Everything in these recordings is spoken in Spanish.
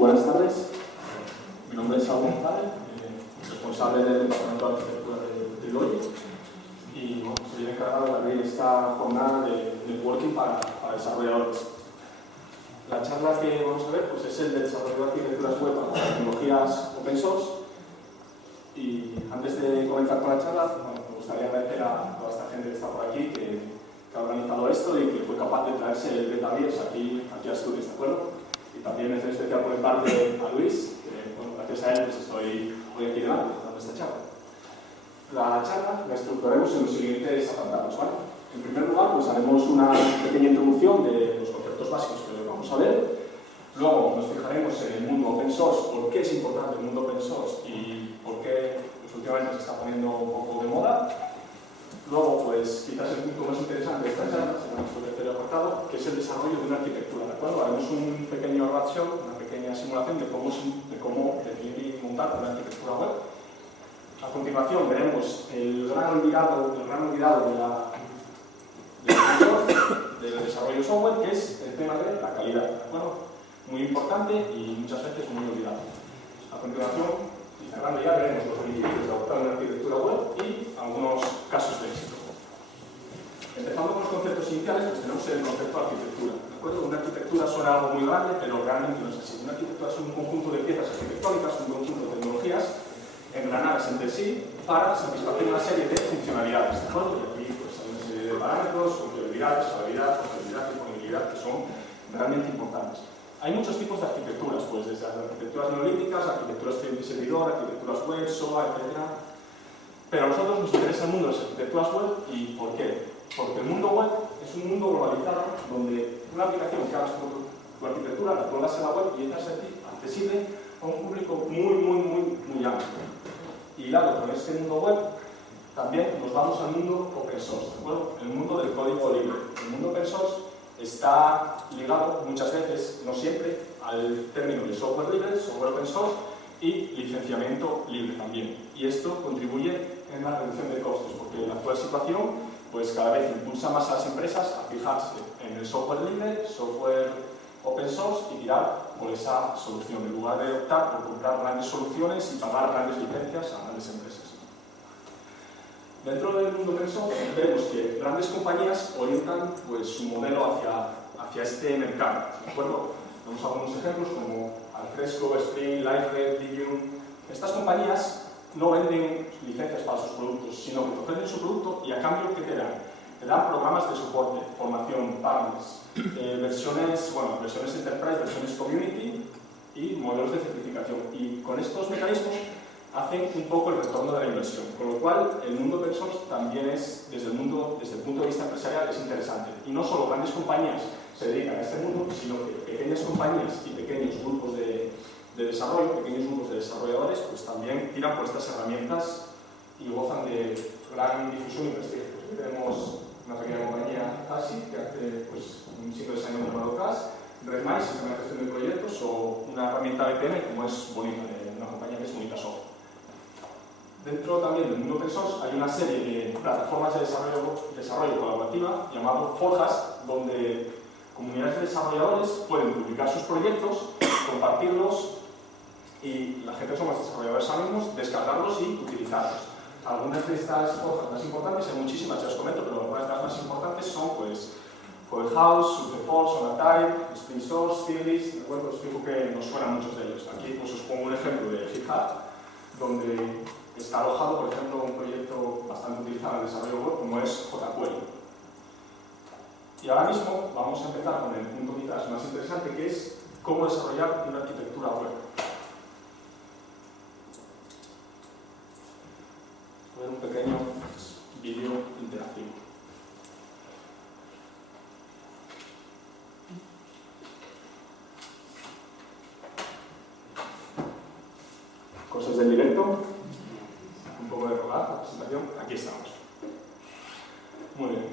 Buenas tardes, mi nombre es Saúl González, responsable del Departamento de Arquitectura de Deloitte y bueno, soy el encargado de abrir esta jornada de networking para desarrolladores. La charla que vamos a ver pues, es el de desarrollo de arquitecturas web para tecnologías open source. Y antes de comenzar con la charla, bueno, me gustaría agradecer a toda esta gente que está por aquí, que ha organizado esto y que fue capaz de traerse el Betaviers aquí a Asturias, ¿de acuerdo? Y también es especial por el parte a Luis, que bueno, gracias a él pues, estoy hoy aquí delante dando esta charla. La charla la estructuraremos en los siguientes apartados, ¿vale? En primer lugar, pues haremos una pequeña introducción de los conceptos básicos que vamos a ver. Luego nos fijaremos en el mundo open source, por qué es importante el mundo open source y por qué pues, últimamente se está poniendo un poco de moda. Luego, pues quizás el punto más interesante de esta charla será nuestro tercer apartado, que es el desarrollo de una arquitectura, ¿de acuerdo? Haremos un pequeño roadshow, una pequeña simulación de cómo definir y montar una arquitectura web. A continuación veremos el gran olvidado del desarrollo software, que es el tema de la calidad, ¿de acuerdo? Muy importante y muchas veces muy olvidado. A continuación, y cerrando ya, veremos los beneficios de adoptar una arquitectura web y algunos casos de éxito. Empezando con los conceptos iniciales, pues tenemos el concepto de arquitectura, ¿de acuerdo? Una arquitectura suena algo muy grande, pero realmente no es así. Una arquitectura es un conjunto de piezas arquitectónicas, un conjunto de tecnologías engranadas entre sí para satisfacer una serie de funcionalidades, ¿de acuerdo? Y aquí pues, hay una serie de parámetros, funcionalidad, escalabilidad, portabilidad, disponibilidad, que son realmente importantes. Hay muchos tipos de arquitecturas, pues desde las arquitecturas neolíticas, arquitecturas cliente-servidor, arquitecturas web, SOA, etc. Pero a nosotros nos interesa el mundo de las arquitecturas web y ¿por qué? Porque el mundo web es un mundo globalizado donde una aplicación que hagas con tu arquitectura la cuelgas en la web y es accesible a un público muy amplio. Y hilado con este mundo web, también nos vamos al mundo open source, ¿de acuerdo? El mundo del código libre. El mundo open source está ligado muchas veces, no siempre, al término de software libre, software open source y licenciamiento libre también. Y esto contribuye en la reducción de costes, porque en la actual situación pues cada vez impulsa más a las empresas a fijarse en el software libre, software open source y tirar por esa solución, en lugar de optar por comprar grandes soluciones y pagar grandes licencias a grandes empresas. Dentro del mundo open source vemos que grandes compañías orientan pues, su modelo hacia este mercado, ¿de acuerdo? Tenemos algunos ejemplos como Alfresco, Spring, LiveRed, Debian. Estas compañías no venden licencias para sus productos, sino que te ofrecen su producto y a cambio ¿qué te dan? Te dan programas de soporte, formación, partners, versiones enterprise, versiones community y modelos de certificación. Y con estos mecanismos hacen un poco el retorno de la inversión, con lo cual el mundo open source también es, desde el punto de vista empresarial, es interesante. Y no solo grandes compañías se dedican a este mundo, sino que pequeñas compañías y pequeños grupos de desarrollo, pequeños grupos de desarrolladores, pues también tiran por estas herramientas y gozan de gran difusión y prestigio. Pues tenemos una pequeña compañía, CASI, que hace pues, un sitio de diseño llamado CAS, Redmine, sistema de gestión de proyectos, o una herramienta BPM como es Bonita, una compañía que es Bonita Soft. Dentro también del mundo open source hay una serie de plataformas de desarrollo colaborativa llamado Forjas, donde comunidades de desarrolladores pueden publicar sus proyectos, compartirlos y la gente que somos desarrolladores anónimos, descargarlos y utilizarlos. Algunas de estas forjas más importantes, hay muchísimas, ya os comento, pero algunas de las más importantes son pues House, SurfeForce, Sonatype, Spring Source, Stylist, ¿de acuerdo? Os digo que nos suenan muchos de ellos. Aquí pues, os pongo un ejemplo de GitHub, donde está alojado, por ejemplo, un proyecto bastante utilizado en el desarrollo web como es jQuery. Y ahora mismo vamos a empezar con el punto quizás más interesante, que es cómo desarrollar una arquitectura web. Voy a ver un pequeño vídeo interactivo. Cosas del directo. Un poco de rodar la presentación. Aquí estamos. Muy bien.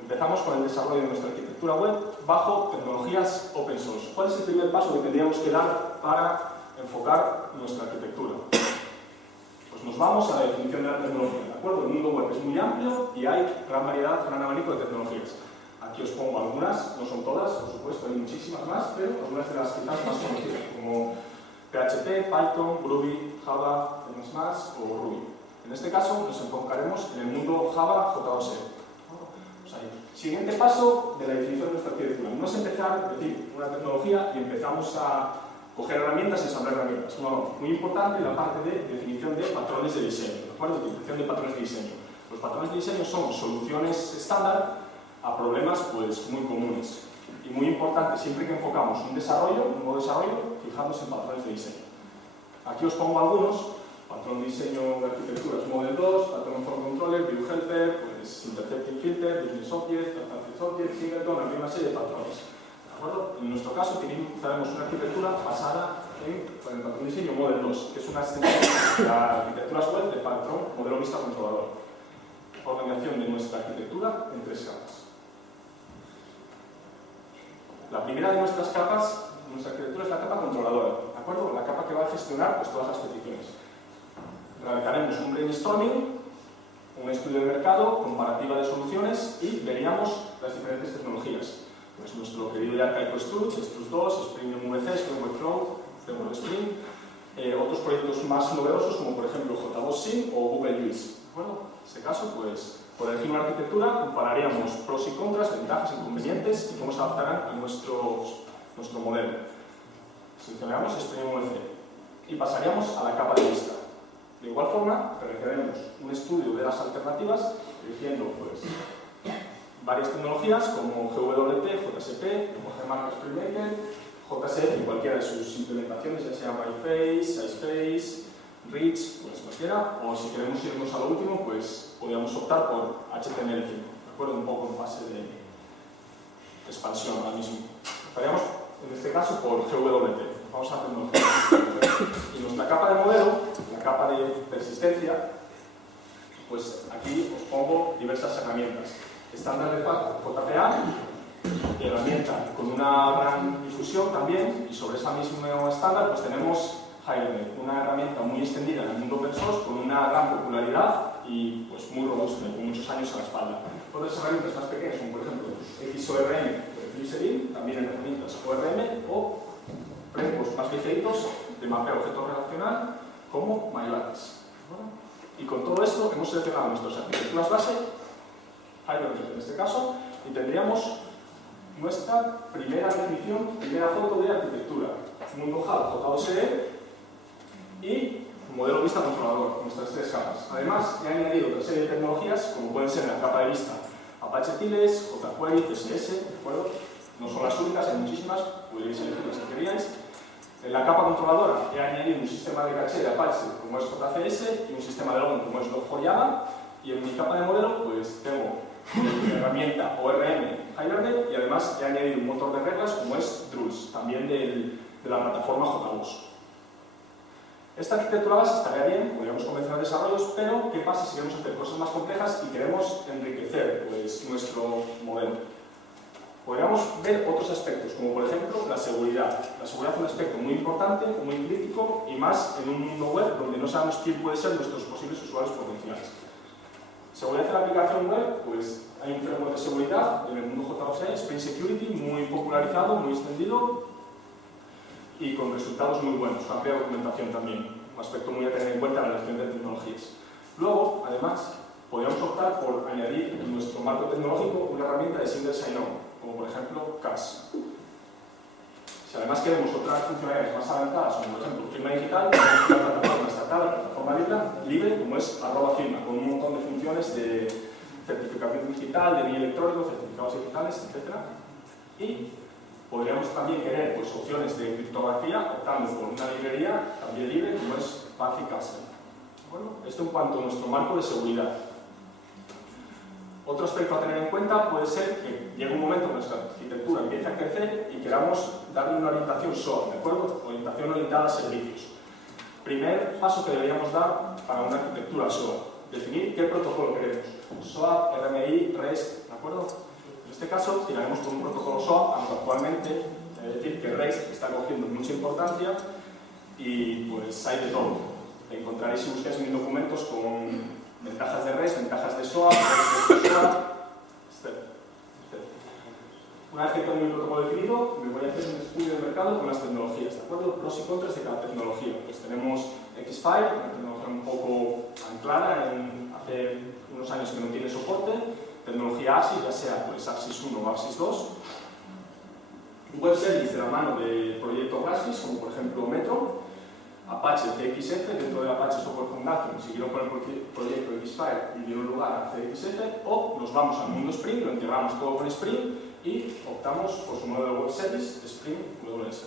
Empezamos con el desarrollo de nuestra arquitectura web bajo tecnologías open source. ¿Cuál es el primer paso que tendríamos que dar para enfocar nuestra arquitectura? Pues nos vamos a la definición de la tecnología, ¿de acuerdo? El mundo web es muy amplio y hay gran variedad, gran abanico de tecnologías. Aquí Aquí os pongo algunas, no son todas, por supuesto, hay muchísimas más, pero algunas de las quizás más conocidas, como PHP, Python, Groovy, Java, C++ o Ruby. En este caso nos enfocaremos en el mundo Java J2E. Siguiente paso de la definición de nuestra arquitectura. No es empezar, es decir, una tecnología y empezamos a coger herramientas y ensamblar herramientas. No, muy importante la parte de definición de patrones de diseño. ¿De acuerdo? Definición de patrones de diseño. Los patrones de diseño son soluciones estándar a problemas pues, muy comunes. Y muy importante, siempre que enfocamos un nuevo desarrollo, fijarnos en patrones de diseño. Aquí os pongo algunos. Patrón de diseño de arquitectura es Model 2, patrón for controller, view helper, pues intercepting filter, business object, database object, singleton, hay una serie de patrones. ¿De acuerdo? En nuestro caso utilizaremos una arquitectura basada en el patrón de diseño Model 2, que es una extensión de la arquitectura web del patrón modelo vista controlador. Organización de nuestra arquitectura en 3 capas. La primera de nuestras capas, nuestra arquitectura, es la capa controladora, ¿de acuerdo? La capa que va a gestionar pues, todas las peticiones. Realizaremos un brainstorming, un estudio de mercado, comparativa de soluciones y veríamos las diferentes tecnologías. Pues nuestro querido y arcaico Struts, Struts 2, Spring MVC, Spring Workflow, Framework Spring, otros proyectos más novedosos como por ejemplo J2 Sim o Google UX. Bueno, en este caso, pues por elegir una arquitectura compararíamos pros y contras, ventajas, inconvenientes y cómo se adaptarán a nuestro modelo. Seleccionamos Spring MVC y pasaríamos a la capa de vista. De igual forma, realizaremos un estudio de las alternativas, eligiendo pues, varias tecnologías como GWT, JSP, GMark SpringMaker, JSF y cualquiera de sus implementaciones, ya sea MyFace, iSpace, Rich, pues cualquiera, o si queremos irnos a lo último, pues podríamos optar por HTML5, ¿de acuerdo? Un poco en fase de expansión ahora mismo. Estaríamos, en este caso, por GWT. Vamos a tecnología. Y nuestra capa de modelo, la capa de persistencia, pues aquí os pongo diversas herramientas. Estándar de JPA, herramienta con una gran difusión también, y sobre esa misma estándar pues tenemos Hibernate, una herramienta muy extendida en el mundo open source, con una gran popularidad y pues muy robusta, con muchos años a la espalda. Otras herramientas más pequeñas, como por ejemplo XORM de Glycerin, también en herramientas ORM, o frameworks más ligeritos de mapeo objeto relacional, como MyLattes. Y con todo esto hemos seleccionado nuestras arquitecturas base, Hibernate en este caso, y tendríamos nuestra primera definición, primera foto de arquitectura. Mundo Java J2E y modelo vista controlador, nuestras 3 capas. Además, he añadido otra serie de tecnologías, como pueden ser en la capa de vista Apache Tiles, jQuery, CSS, ¿de acuerdo? No son las únicas, hay muchísimas, podríais elegir las que queríais. En la capa controladora he añadido un sistema de caché de Apache como es JCS y un sistema de logging como es Log4Java, y en mi capa de modelo pues tengo la herramienta ORM Hibernate y además he añadido un motor de reglas como es Drules, también de la plataforma J2. Esta arquitectura base estaría bien, podríamos comenzar desarrollos, pero ¿qué pasa si queremos hacer cosas más complejas y queremos enriquecer pues, nuestro modelo? Podríamos ver otros aspectos, como por ejemplo la seguridad. La seguridad es un aspecto muy importante, muy crítico y más en un mundo web donde no sabemos quién puede ser nuestros posibles usuarios potenciales. Seguridad de la aplicación web, pues hay un framework de seguridad en el mundo J2E, Spring Security, muy popularizado, muy extendido y con resultados muy buenos, amplia documentación también, un aspecto muy a tener en cuenta en la elección de tecnologías. Luego, además, podríamos optar por añadir en nuestro marco tecnológico una herramienta de single sign-on, como por ejemplo CAS. Si además queremos otras funcionalidades más avanzadas, como por ejemplo firma digital, tenemos una plataforma estatal, la plataforma libre, como es @firma, con un montón de funciones de certificación digital, DNI electrónico, certificados digitales, etc. Y podríamos también querer pues, opciones de criptografía optando por una librería también libre como es Path y Castle. Bueno, esto en cuanto a nuestro marco de seguridad. Otro aspecto a tener en cuenta puede ser que llegue un momento en nuestra arquitectura empiece a crecer y queramos darle una orientación SOA, ¿de acuerdo? Orientación orientada a servicios. Primer paso que deberíamos dar para una arquitectura SOA, definir qué protocolo queremos. SOA, RMI, REST, ¿de acuerdo? En este caso, tiraremos por un protocolo SOA, aunque actualmente, es decir, que REST está cogiendo mucha importancia y pues hay de todo. Encontraréis si buscáis en documentos con ventajas de REST, ventajas de SOA, etc. Una vez que tengo mi protocolo definido, me voy a hacer un estudio de mercado con las tecnologías, ¿de acuerdo? Pros y contras de cada tecnología. Pues tenemos X-File, una tecnología un poco anclada, hace unos años que no tiene soporte, tecnología ASIS, ya sea pues ASIS 1 o ASIS 2, web service de la mano de proyectos ASIS, como por ejemplo Metro, Apache CXF, dentro de Apache Software Foundation, siguieron con el proyecto X-File y dieron lugar a CXF, o nos vamos al mundo Spring, lo integramos todo con Spring y optamos por su modelo web service Spring WS.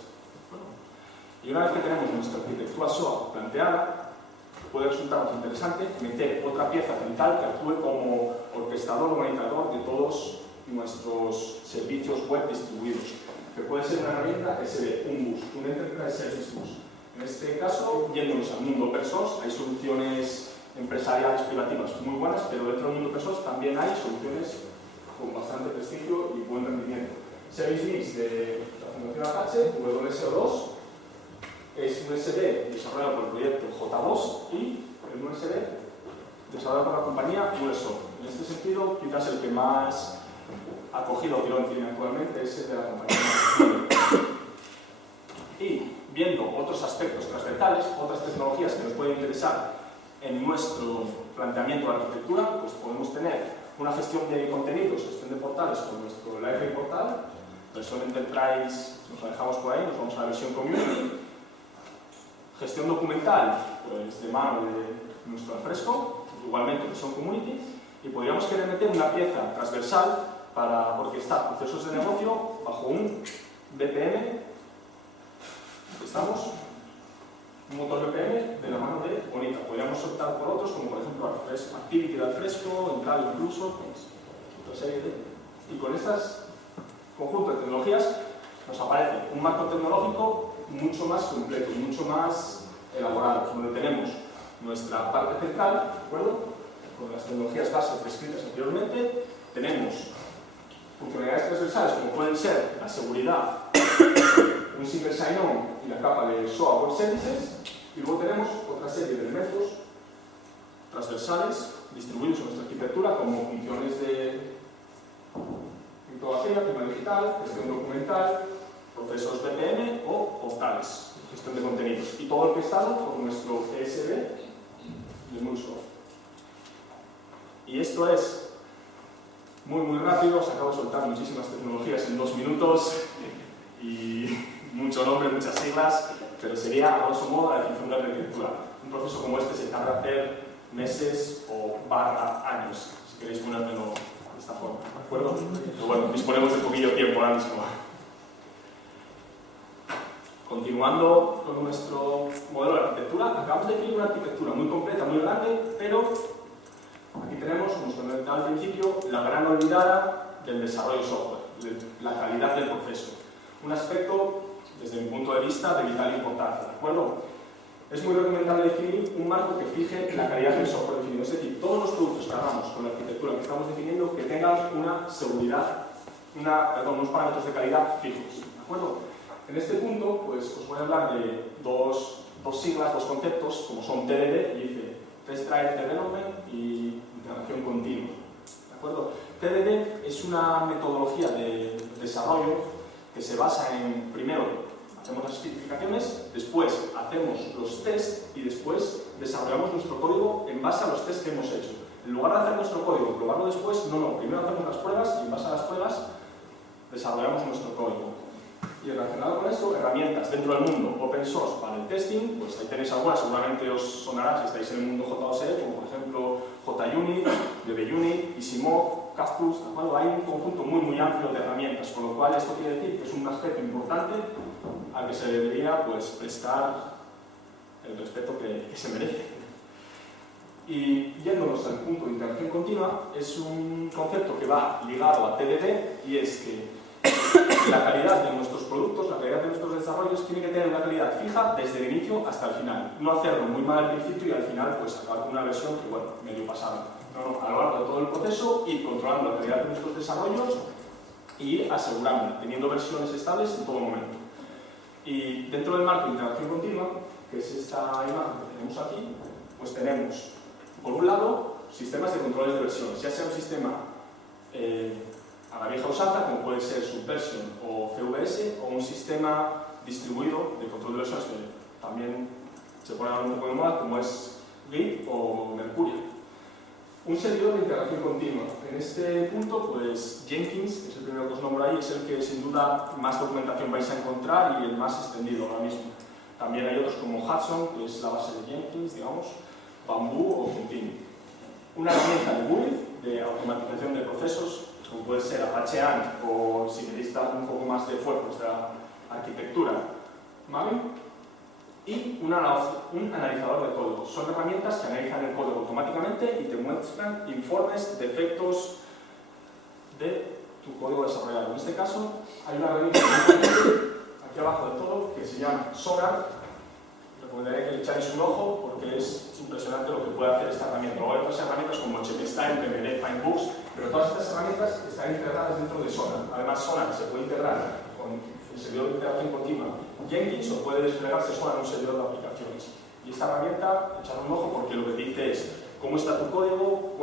Y una vez que tenemos nuestra arquitectura SOA planteada, puede resultarnos interesante meter otra pieza central que actúe como orquestador, organizador de todos nuestros servicios web distribuidos, que puede ser una herramienta SD, un bus, un Enterprise Service Bus. En este caso, yéndonos al mundo open source, hay soluciones empresariales privativas muy buenas, pero dentro del mundo open source también hay soluciones con bastante prestigio y buen rendimiento. Service Mix de la Fundación Apache, WSO2, es un USB desarrollado por el proyecto J2 y el USB desarrollado por la compañía USO. En este sentido, quizás el que más acogido tirón tiene actualmente es el de la compañía. Y viendo otros aspectos transversales, otras tecnologías que nos pueden interesar en nuestro planteamiento de arquitectura, pues podemos tener una gestión de contenidos, gestión de portales con nuestro Library Portal, versión Enterprise, nos la dejamos por ahí, nos vamos a la versión Community, gestión documental, pues de mano de nuestro Alfresco, igualmente versión Community, y podríamos querer meter una pieza transversal para orquestar procesos de negocio bajo un BPM, estamos, un motor BPM de la mano de Bonita. Podríamos optar por otros, como por ejemplo Activity de Alfresco, Ental incluso, pues, otra serie de... Y con estas conjunto de tecnologías nos aparece un marco tecnológico mucho más completo, mucho más elaborado, donde tenemos nuestra parte central, ¿de acuerdo? Con las tecnologías bases descritas anteriormente, tenemos funcionalidades transversales como pueden ser la seguridad, un single sign-on y la capa de SOA Web Services, y luego tenemos otra serie de elementos transversales distribuidos en nuestra arquitectura como funciones de criptografía, firma digital, gestión documental, procesos BPM o portales, gestión de contenidos, y todo orquestado por nuestro ESB de MuleSoft. Y esto es muy rápido, os acabo de soltar muchísimas tecnologías en 2 minutos y mucho nombre, muchas siglas, pero sería a grosso modo la definición de la arquitectura. Un proceso como este se tarda hacer meses o años, si queréis ponérmelo de esta forma, ¿de acuerdo? Pero bueno, disponemos de poquillo tiempo ahora mismo. Continuando con nuestro modelo de arquitectura, acabamos de definir una arquitectura muy completa, muy grande, pero aquí tenemos, como os comentaba al principio, la gran olvidada del desarrollo software, la calidad del proceso. Un aspecto, desde mi punto de vista, de vital importancia, ¿de acuerdo? Es muy recomendable definir un marco que fije la calidad del software definido, es decir, todos los productos que hagamos con la arquitectura que estamos definiendo que tengan una seguridad, unos parámetros de calidad fijos, ¿de acuerdo? En este punto, pues os voy a hablar de dos siglas, dos conceptos, como son TDD, y dice Test Drive Development y integración continua, ¿de acuerdo? TDD es una metodología de desarrollo que se basa en, primero, hacemos las especificaciones, después hacemos los tests y después desarrollamos nuestro código en base a los tests que hemos hecho. En lugar de hacer nuestro código y probarlo después, no, primero hacemos las pruebas y en base a las pruebas desarrollamos nuestro código. Y relacionado con esto, herramientas dentro del mundo open source para el testing, pues ahí tenéis algunas, seguramente os sonará si estáis en el mundo JOSE, como por ejemplo JUnit, DBUnit, EasyMob, Cactus, ¿de acuerdo? Hay un conjunto muy amplio de herramientas, con lo cual esto quiere decir que es un aspecto importante al que se debería pues, prestar el respeto que se merece. Y yéndonos al punto de integración continua, es un concepto que va ligado a TDD y es que la calidad de nuestros productos, la calidad de nuestros desarrollos tiene que tener una calidad fija desde el inicio hasta el final. No hacerlo muy mal al principio y al final pues acabar con una versión que, bueno, medio pasada. No, a lo largo de todo el proceso, ir controlando la calidad de nuestros desarrollos y asegurándola, teniendo versiones estables en todo momento. Y dentro del marco de integración continua, que es esta imagen que tenemos aquí, pues tenemos, por un lado, sistemas de controles de versiones, ya sea un sistema a la vieja usanza, como puede ser Subversion o CVS, o un sistema distribuido de control de versiones que también se pone un poco de moda, como es Git o Mercurial. Un servidor de integración continua. En este punto, pues Jenkins, que es el primero que os nombro ahí, es el que sin duda más documentación vais a encontrar y el más extendido ahora mismo. También hay otros como Hudson, que es la base de Jenkins, digamos, Bamboo o Continue. Una herramienta de GUI, de automatización de procesos, como puede ser Apache Ant, o si queréis dar un poco más de fuerza a vuestra arquitectura, Maven. Y un analizador de código. Son herramientas que analizan el código automáticamente y te muestran informes de efectos de tu código desarrollado. En este caso, hay una herramienta aquí abajo de todo que se llama Sonar. Recomendaré que le echáis un ojo porque es impresionante lo que puede hacer esta herramienta. Luego hay otras herramientas como HTML, PMD, Pinebooks, pero todas estas herramientas están integradas dentro de Sonar. Además, Sonar se puede integrar con el servidor de integración continua Jenkins o puede desplegarse Sonar en un servidor de aplicaciones. Y esta herramienta, echad un ojo porque lo que te dice es cómo está tu código,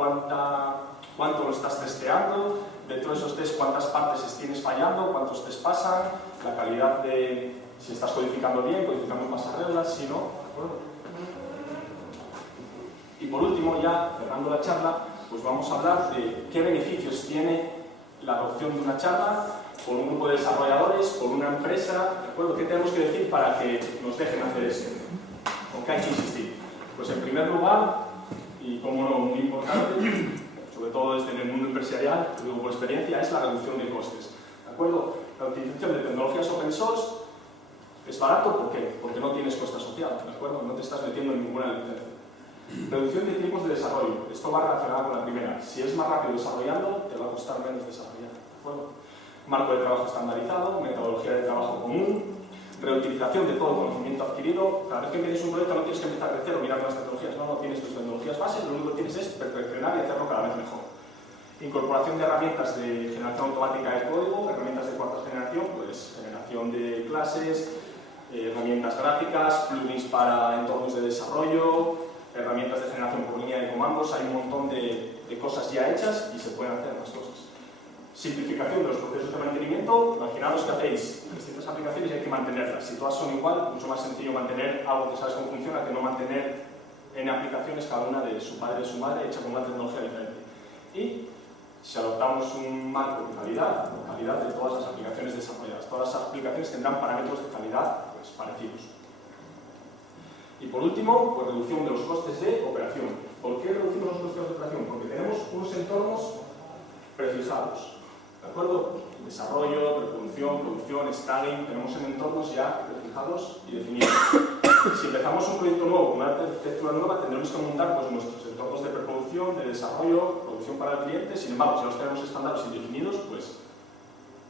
cuánto lo estás testeando, dentro de esos tests cuántas partes tienes fallando, cuántos tests pasan, la calidad de si estás codificando bien, codificando en base a reglas, si no, ¿de acuerdo? Y por último, ya cerrando la charla, pues vamos a hablar de qué beneficios tiene la adopción de una charla por un grupo de desarrolladores, por una empresa, ¿de acuerdo? ¿Qué tenemos que decir para que nos dejen hacer esto? ¿Con qué hay que insistir? Pues en primer lugar, y como no, muy importante, sobre todo desde el mundo empresarial, lo digo por experiencia, es la reducción de costes, ¿de acuerdo? La utilización de tecnologías open source es barato, ¿por qué? Porque no tienes coste asociado, ¿de acuerdo? No te estás metiendo en ninguna licencia. Reducción de tiempos de desarrollo, esto va relacionado con la primera. Si es más rápido desarrollando, te va a costar menos desarrollar, ¿de acuerdo? Marco de trabajo estandarizado, metodología de trabajo común, reutilización de todo el conocimiento adquirido. Cada vez que tienes un proyecto no tienes que empezar de cero mirando las tecnologías, no tienes tus tecnologías base, lo único que tienes es perfeccionar y hacerlo cada vez mejor. Incorporación de herramientas de generación automática de código, herramientas de cuarta generación, pues generación de clases, herramientas gráficas, plugins para entornos de desarrollo, herramientas de generación por línea de comandos. Hay un montón de cosas ya hechas y se pueden hacer más cosas. Simplificación de los procesos de mantenimiento. Imaginaos que hacéis distintas aplicaciones y hay que mantenerlas. Si todas son igual, mucho más sencillo mantener algo que sabes cómo funciona que no mantener en aplicaciones cada una de su padre y de su madre hecha con una tecnología diferente. Y si adoptamos un marco de calidad de todas las aplicaciones desarrolladas. Todas las aplicaciones tendrán parámetros de calidad pues, parecidos. Y por último, pues, reducción de los costes de operación. ¿Por qué reducimos los costes de operación? Porque tenemos unos entornos prefijados. ¿De acuerdo? Desarrollo, preproducción, producción, staging, tenemos en entornos ya prefijados y definidos. Si empezamos un proyecto nuevo, con una arquitectura nueva, tendremos que montar pues, nuestros entornos de preproducción, de desarrollo, producción para el cliente. Sin embargo, si los tenemos estándares y definidos, pues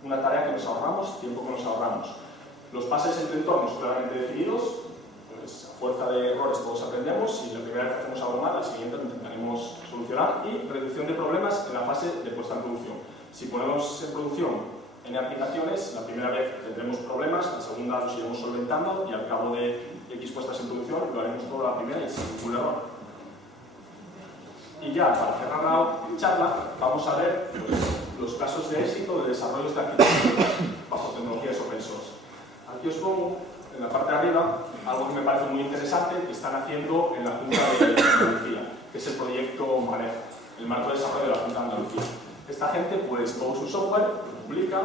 una tarea que nos ahorramos, tiempo que nos ahorramos. Los pases entre entornos claramente definidos, pues a fuerza de errores todos aprendemos. Si la primera vez hacemos algo mal, la siguiente lo intentaremos solucionar. Y reducción de problemas en la fase de puesta en producción. Si ponemos en producción en aplicaciones, la primera vez tendremos problemas, la segunda los iremos solventando y al cabo de X puestas en producción lo haremos todo la primera y sin ningún error. Y ya, para cerrar la charla, vamos a ver pues, los casos de éxito de desarrollos de arquitectura bajo tecnologías open source. Aquí os pongo, en la parte de arriba, algo que me parece muy interesante que están haciendo en la Junta de Andalucía, que es el proyecto Manejo, el marco de desarrollo de la Junta de Andalucía. Esta gente, pues, todo su software lo publica,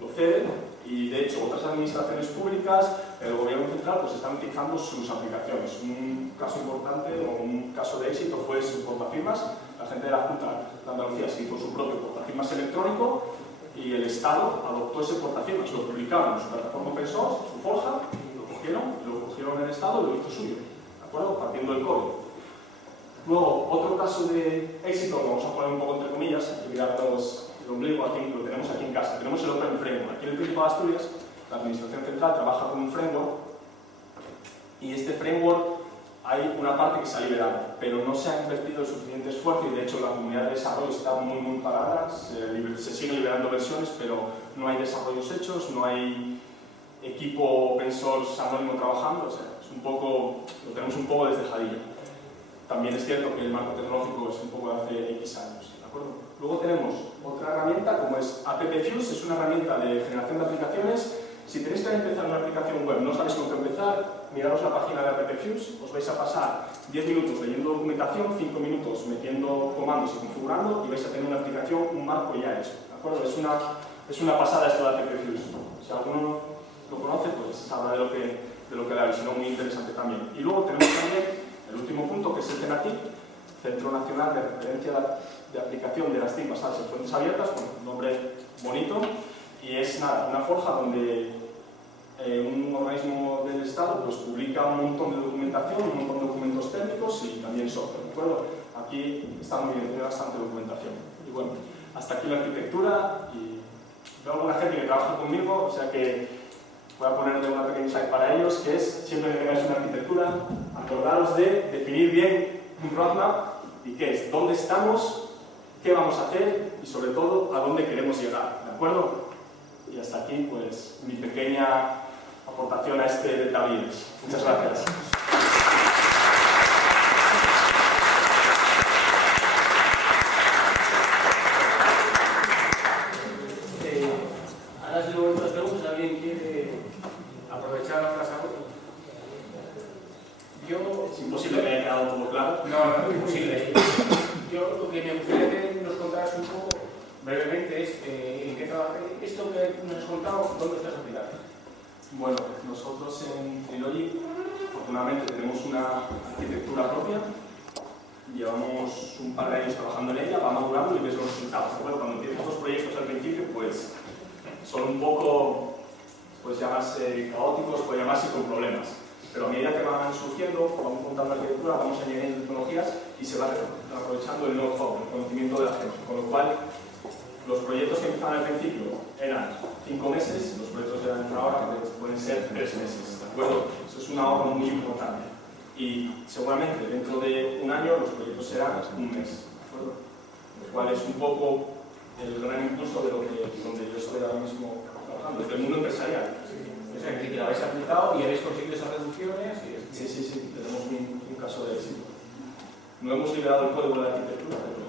lo cede, y de hecho otras administraciones públicas, el gobierno central, pues están utilizando sus aplicaciones. Un caso importante o un caso de éxito fue su portafirmas. La gente de la Junta de Andalucía se hizo su propio portafirmas electrónico y el Estado adoptó ese portafirmas, lo publicaron en su plataforma open source, su forja, lo cogieron en el Estado y lo hizo suyo, ¿de acuerdo? Partiendo del código. Luego, otro caso de éxito, lo vamos a poner un poco entre comillas, hay que mirarnos el ombligo, aquí, lo tenemos aquí en casa. Tenemos el Open Framework. Aquí en el Principado de Asturias, la Administración Central trabaja con un framework y este framework hay una parte que se ha liberado, pero no se ha invertido el suficiente esfuerzo y de hecho la comunidad de desarrollo está muy parada, se siguen liberando versiones, pero no hay desarrollos hechos, no hay equipo open source anónimo trabajando, o sea, es un poco, lo tenemos un poco desdejadillo. También es cierto que el marco tecnológico es un poco de hace X años, ¿de acuerdo? Luego tenemos otra herramienta como es AppFuse, es una herramienta de generación de aplicaciones. Si tenéis que empezar una aplicación web, no sabéis con qué empezar, miraros la página de AppFuse, os vais a pasar 10 minutos leyendo documentación, 5 minutos metiendo comandos y configurando y vais a tener una aplicación, un marco ya hecho. ¿De acuerdo? Es una pasada esto de AppFuse. Si alguno lo conoce, pues sabrá de lo que da, y si no, muy interesante también. Y luego tenemos también el último punto, que es el CENATIC, Centro Nacional de Referencia de Aplicación de las TIC basadas en fuentes abiertas, con un nombre bonito, y es nada, una forja donde un organismo del Estado pues, publica un montón de documentación, un montón de documentos técnicos y también software, ¿de acuerdo? Aquí está muy bien, tiene bastante documentación. Y bueno, hasta aquí la arquitectura, y veo alguna gente que trabaja conmigo, o sea que voy a ponerle una pequeña slide para ellos, que es, siempre que tengáis una arquitectura, acordaros de definir bien un roadmap y qué es, dónde estamos, qué vamos a hacer y sobre todo a dónde queremos llegar, ¿de acuerdo? Y hasta aquí, pues, mi pequeña aportación a este tablillo. Muchas gracias. Ahora si luego otras preguntas, ¿alguien quiere aprovechar la frase? Yo... Es imposible que me haya quedado todo claro. No, es imposible. Yo lo que me gustaría que nos contaras un poco brevemente es en qué trabajas. Esto que nos has contado, ¿dónde estás aplicando? Bueno, nosotros en Trilogy, afortunadamente, tenemos una arquitectura propia. Llevamos un par de años trabajando en ella, va madurando y ves los resultados. Bueno, cuando empiezas los proyectos al principio, pues son un poco, pues llamarse caóticos, puede llamarse con problemas. Pero a medida que van surgiendo, vamos montando la arquitectura, vamos añadiendo tecnologías y se va aprovechando el know-how, el conocimiento de la gente. Con lo cual, los proyectos que empezaban al principio eran 5 meses, los proyectos de ahora pueden ser 3 meses, ¿de acuerdo? Eso es un ahorro muy importante. Y seguramente dentro de un año los proyectos serán un mes, ¿de acuerdo? Lo cual es un poco el gran impulso de donde yo estoy ahora mismo trabajando, desde el mundo empresarial. O sea, que lo habéis aplicado y habéis conseguido esas reducciones. Sí, tenemos un caso de éxito. No hemos liberado el código de la arquitectura, pero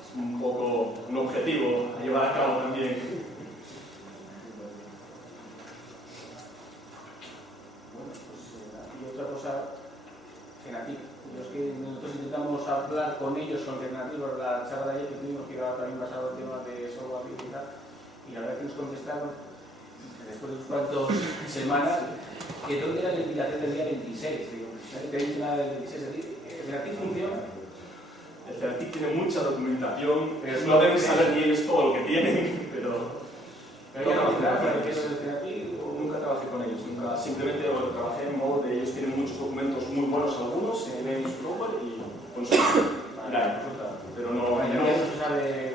es un poco un objetivo a llevar a cabo también. Bueno, pues y otra cosa, CENATIC. Es que nosotros intentamos hablar con ellos con alternativas. La charla de ayer que tuvimos, que iba también basado en temas de software y tal, y la verdad que nos contestaron después de unas cuantas semanas que dónde era la liquidación del día 26. Digo, ¿te he dicho nada del 26? ¿El CENATIC funciona? El CENATIC tiene mucha documentación, no deben saber ni ellos todo lo que tienen, pero nunca trabajé con ellos, simplemente trabajé en modo de ellos tienen muchos documentos muy buenos algunos, tienen su software y consultan, pero no se sabe